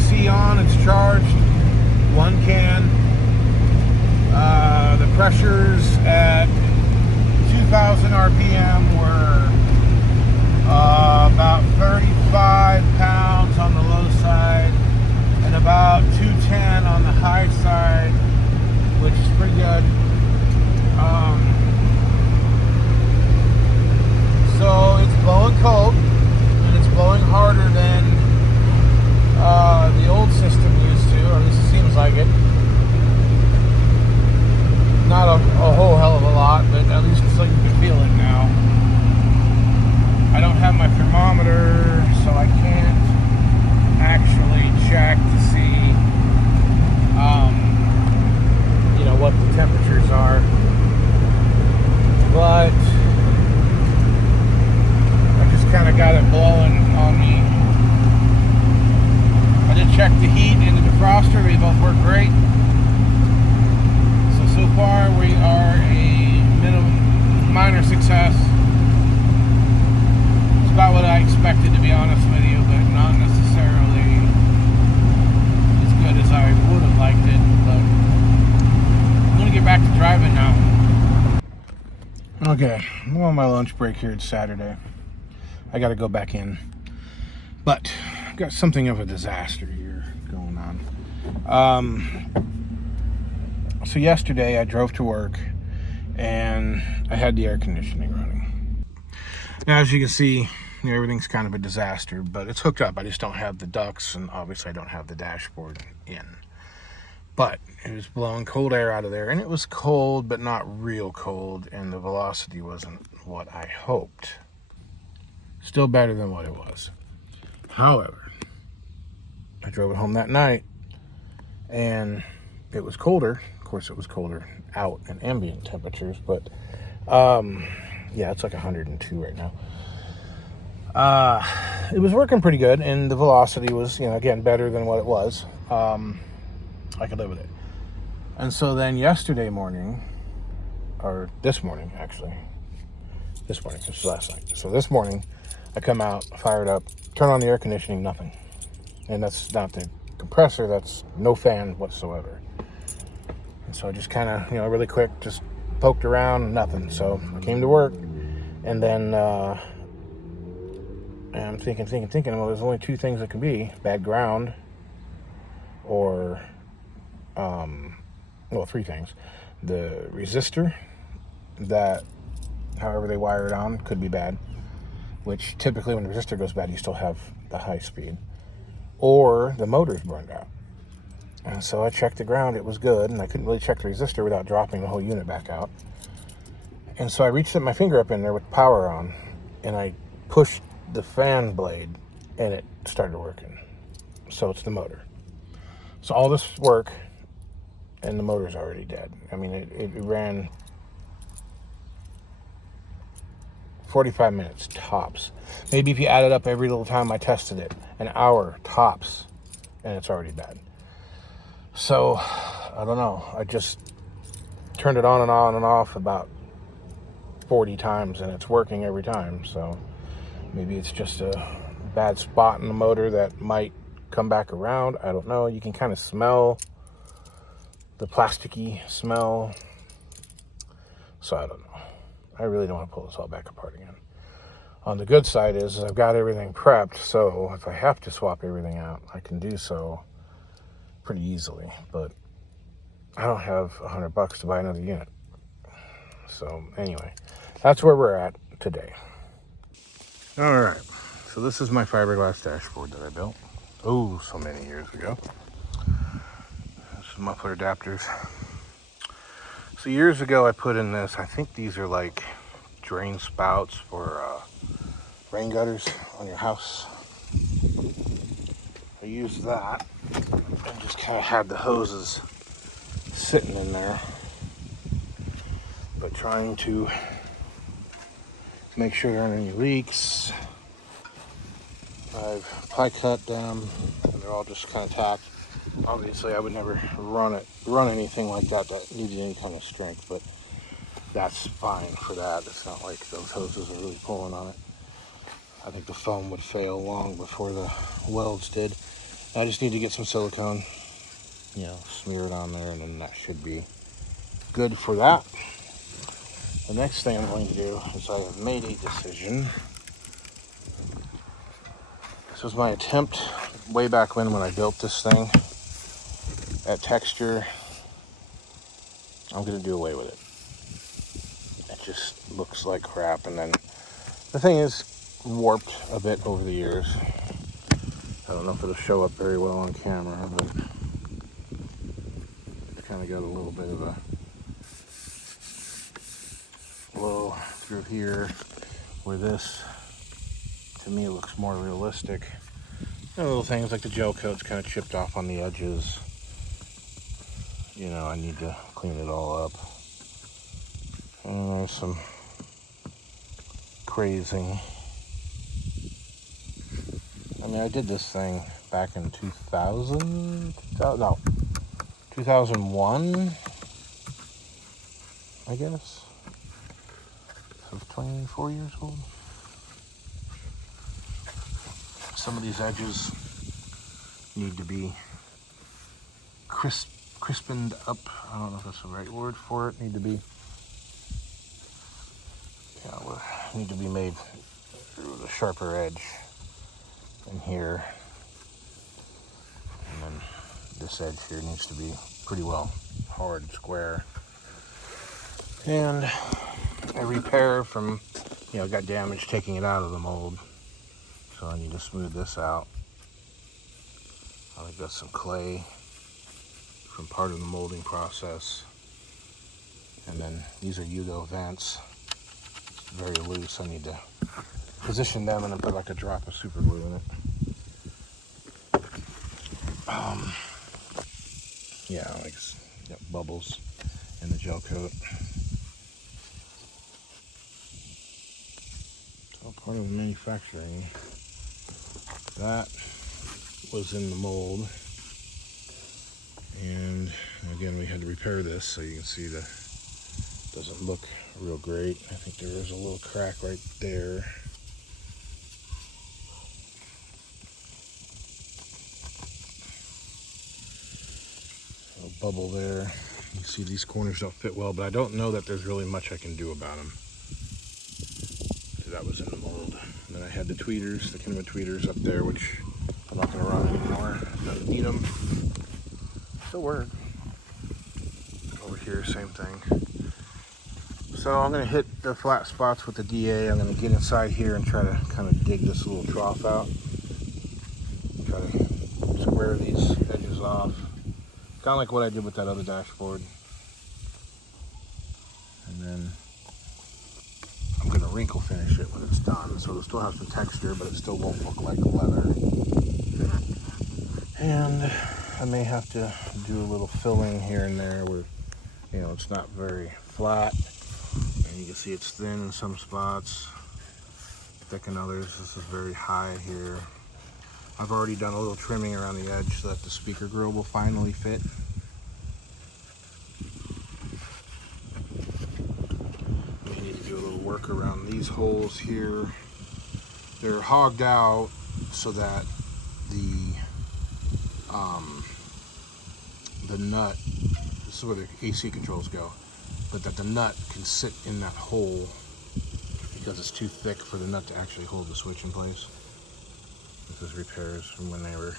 AC on, it's charged, 1 can. The pressures at 2,000 RPM were about 35 pounds on the low side and about 210 on the high side, which is pretty good. So it's blowing cold, and it's blowing harder than the old system used to, or at least it seems like it. Not a whole hell of a lot, but at least it's like you can feel it now. I don't have my thermometer, so I can't actually check to see, what the temperatures are. But I just kind of got it blowing on me. I did check the heat in the defroster. They both work great. So far we are a minor success. It's about what I expected, to be honest with you, but not necessarily as good as I would have liked it. But I'm gonna get back to driving now. Okay, I'm on my lunch break here. It's Saturday. I gotta go back in, but I've got something of a disaster here going on. So yesterday I drove to work and I had the air conditioning running. Now, as you can see, everything's kind of a disaster, but it's hooked up. I just don't have the ducts, and obviously I don't have the dashboard in. But it was blowing cold air out of there, and it was cold, but not real cold, and the velocity wasn't what I hoped. Still better than what it was. However, I drove it home that night, and it was colder. Of course, it was colder out in ambient temperatures, but yeah, it's like 102 right now. It was working pretty good, and the velocity was, again, better than what it was. I could live with it. And so then yesterday morning, or this morning, actually. This morning, this was last night. So this morning, I come out, fire it up, turn on the air conditioning, nothing. And that's not the compressor, that's no fan whatsoever. And so I just kind of, really quick, just poked around, nothing. So I came to work, and then I'm thinking, well, there's only 2 things it can be: bad ground, or, 3 things. The resistor, that, however they wire it on, could be bad, which typically when the resistor goes bad, you still have the high speed. Or the motor's burned out. And so I checked the ground, it was good, and I couldn't really check the resistor without dropping the whole unit back out. And so I reached my finger up in there with power on, and I pushed the fan blade, and it started working. So it's the motor. So all this work, and the motor's already dead. I mean, it ran 45 minutes tops. Maybe if you added up every little time I tested it, an hour tops, and it's already bad. So, I don't know. I just turned it on and on and off about 40 times, and it's working every time. So maybe it's just a bad spot in the motor that might come back around. I don't know. You can kind of smell the plasticky smell. So I don't know. I really don't want to pull this all back apart again. On the good side is I've got everything prepped, so if I have to swap everything out, I can do so pretty easily. But I don't have $100 to buy another unit. So anyway, that's where we're at today. All right, so this is my fiberglass dashboard that I built, so many years ago. Some muffler adapters. So years ago I put in this, I think these are like drain spouts for rain gutters on your house. I used that and just kind of had the hoses sitting in there, but trying to make sure there aren't any leaks. I've pie cut them, and they're all just kind of tacked. Obviously, I would never run anything like that needed any kind of strength, but that's fine for that. It's not like those hoses are really pulling on it. I think the foam would fail long before the welds did. I just need to get some silicone, smear it on there, and then that should be good for that. The next thing I'm going to do is I have made a decision. This was my attempt way back when I built this thing at texture. I'm going to do away with it. It just looks like crap, and then the thing is warped a bit over the years. I don't know if it'll show up very well on camera, but it's kind of got a little bit of a glow through here, where this, to me, looks more realistic. And little things like the gel coat's kind of chipped off on the edges. I need to clean it all up. And there's some crazing. I mean, I did this thing back in 2001, I guess. So it's 24 years old. Some of these edges need to be crispened up. I don't know if that's the right word for it. Need to be made with a sharper edge in here. And then this edge here needs to be pretty well hard and square. And a repair from, got damage taking it out of the mold. So I need to smooth this out. I've got some clay from part of the molding process. And then these are Yugo vents. It's very loose. I need to position them and then put like a drop of super glue in it. Bubbles in the gel coat. It's all part of the manufacturing. That was in the mold, and again we had to repair this, so you can see that it doesn't look real great. I think there is a little crack right there. A bubble there. You see these corners don't fit well, but I don't know that there's really much I can do about them. So that was in the mold. And then I had the tweeters, the Kinema tweeters up there, which I'm not going to run anymore. Don't need them. Still work. Over here, same thing. So I'm going to hit the flat spots with the DA. I'm going to get inside here and try to kind of dig this little trough out. Try to square these edges off. Kind of like what I did with that other dashboard. And then I'm going to wrinkle finish it when it's done. So it'll still have some texture, but it still won't look like leather. And I may have to do a little filling here and there where, it's not very flat. And you can see it's thin in some spots, thick in others. This is very high here. I've already done a little trimming around the edge so that the speaker grill will finally fit. We need to do a little work around these holes here. They're hogged out so that the nut, this is where the AC controls go, but that the nut can sit in that hole because it's too thick for the nut to actually hold the switch in place. This is repairs from when they were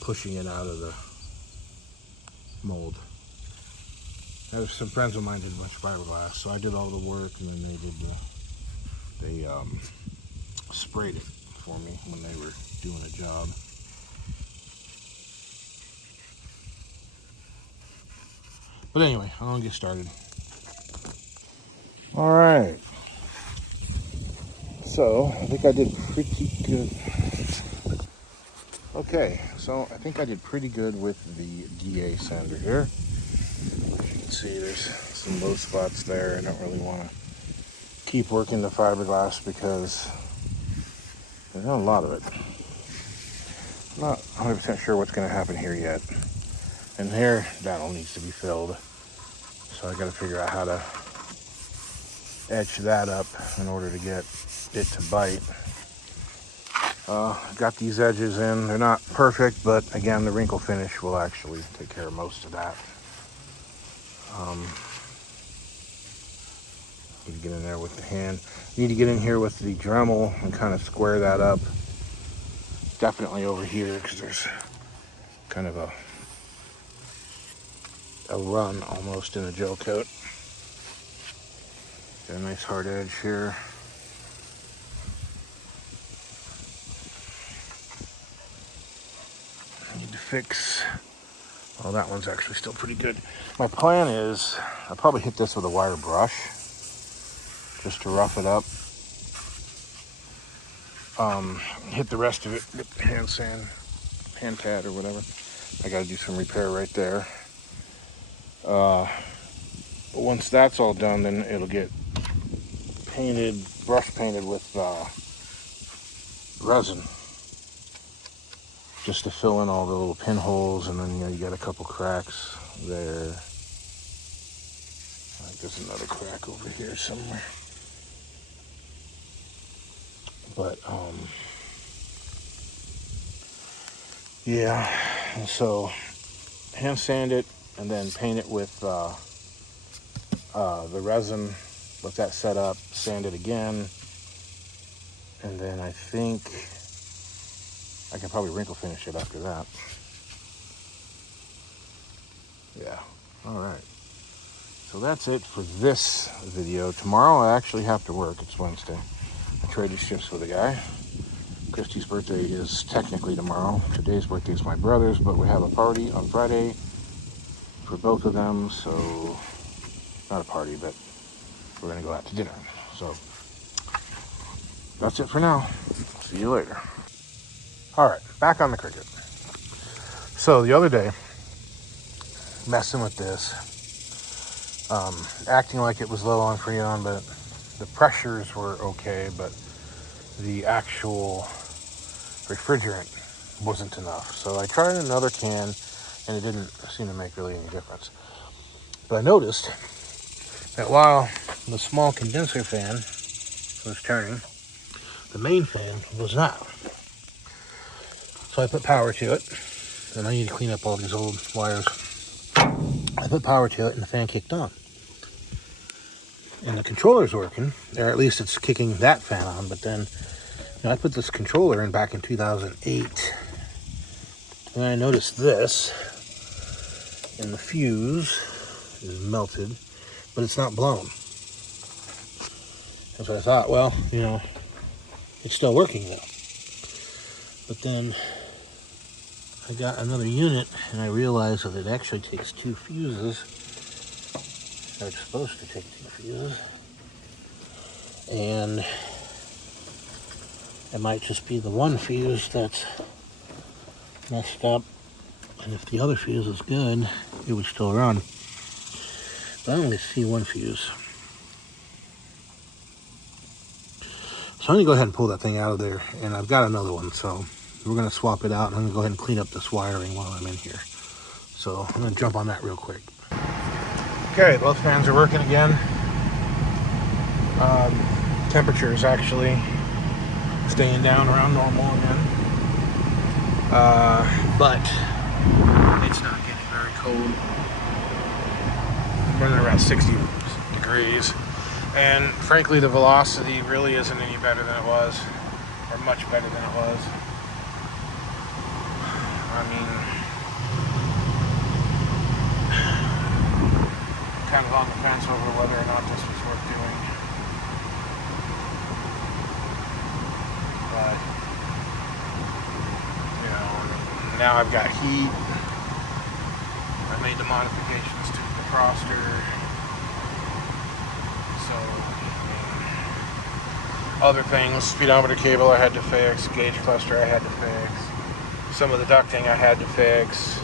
pushing it out of the mold. Some friends of mine did a bunch of fiberglass, so I did all the work, and then they sprayed it for me when they were doing a job. But anyway, I'm gonna get started. All right. So I think I did pretty good. Okay, so I think I did pretty good with the DA sander here. As you can see, there's some low spots there. I don't really want to keep working the fiberglass because there's not a lot of it. I'm not 100% sure what's going to happen here yet. And here, that all needs to be filled. So I got to figure out how to etch that up in order to get it to bite. Got these edges in. They're not perfect, but again, the wrinkle finish will actually take care of most of that. Need to get in there with the hand. Need to get in here with the Dremel and kind of square that up. Definitely over here, because there's kind of a run almost in a gel coat. Got a nice hard edge here. Need to fix. Oh, that one's actually still pretty good. My plan is I'll probably hit this with a wire brush just to rough it up. Hit the rest of it with hand sand, hand pad or whatever. I got to do some repair right there. But once that's all done, then it'll get painted, brush painted with resin, just to fill in all the little pinholes, and then you got a couple cracks there. I think there's another crack over here somewhere. But yeah, so hand sand it and then paint it with the resin. Let that set up, sand it again, and then I think I can probably wrinkle finish it after that. Yeah, all right. So that's it for this video. Tomorrow I actually have to work. It's Wednesday. I traded shifts with a guy. Christy's birthday is technically tomorrow. Today's birthday is my brother's, but we have a party on Friday for both of them. So, not a party, but we're gonna go out to dinner. So, that's it for now. See you later. All right, back on the Cricket. So the other day, messing with this, acting like it was low on Freon, but the pressures were okay, but the actual refrigerant wasn't enough. So I tried another can, and it didn't seem to make really any difference. But I noticed that while the small condenser fan was turning, the main fan was not. So I put power to it, and I need to clean up all these old wires. I put power to it, and the fan kicked on. And the controller's working, or at least it's kicking that fan on, but then I put this controller in back in 2008, and I noticed this, and the fuse is melted, but it's not blown. And so I thought, well, it's still working though. But then I got another unit, and I realized that it actually takes two fuses. It's supposed to take two fuses, and it might just be the one fuse that's messed up, and if the other fuse is good, it would still run. But I only see one fuse, so I'm gonna go ahead and pull that thing out of there, and I've got another one, so we're gonna swap it out, and I'm gonna go ahead and clean up this wiring while I'm in here. So I'm gonna jump on that real quick. Okay, both fans are working again. Temperature is actually staying down around normal again. But it's not getting very cold. I'm running around 60 degrees. And frankly, the velocity really isn't any better than it was, or much better than it was. I mean, kind of on the fence over whether or not this was worth doing. But, now I've got heat. I made the modifications to the defroster. So, other things, speedometer cable I had to fix, gauge cluster I had to fix, some of the ducting I had to fix.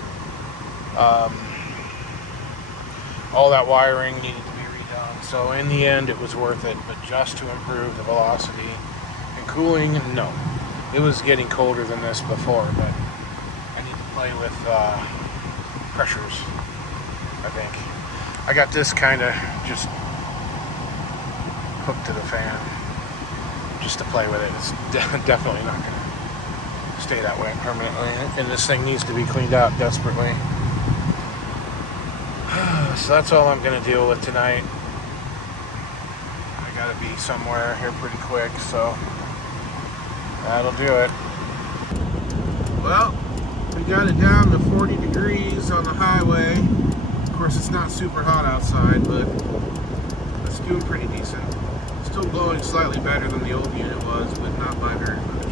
All that wiring needed to be redone. So in the end, it was worth it, but just to improve the velocity and cooling, no. It was getting colder than this before, but I need to play with pressures, I think. I got this kind of just hooked to the fan just to play with it. It's definitely not going to stay that way permanently. And this thing needs to be cleaned out desperately. So that's all I'm going to deal with tonight. I got to be somewhere here pretty quick, so that'll do it. Well, we got it down to 40 degrees on the highway. Of course, it's not super hot outside, but it's doing pretty decent. Still blowing slightly better than the old unit was, but not by very much.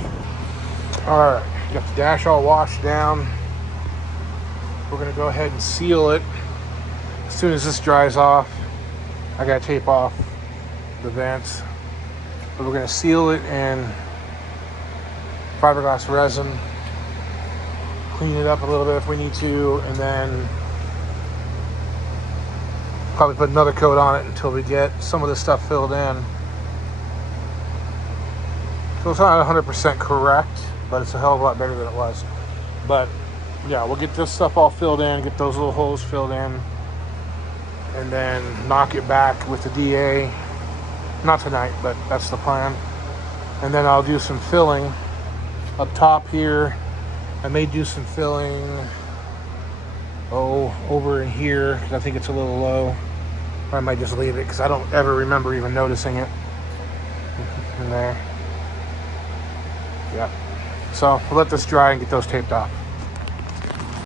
Alright, got the dash all washed down. We're going to go ahead and seal it. As soon as this dries off, I got to tape off the vents. But we're going to seal it in fiberglass resin. Clean it up a little bit if we need to, and then probably put another coat on it until we get some of this stuff filled in. So it's not 100% correct, but it's a hell of a lot better than it was. But yeah, we'll get this stuff all filled in, get those little holes filled in, and then knock it back with the DA. Not tonight, but that's the plan. And then I'll do some filling up top here. I may do some filling over in here because I think it's a little low. Or I might just leave it because I don't ever remember even noticing it in there. Yeah. So we'll let this dry and get those taped off.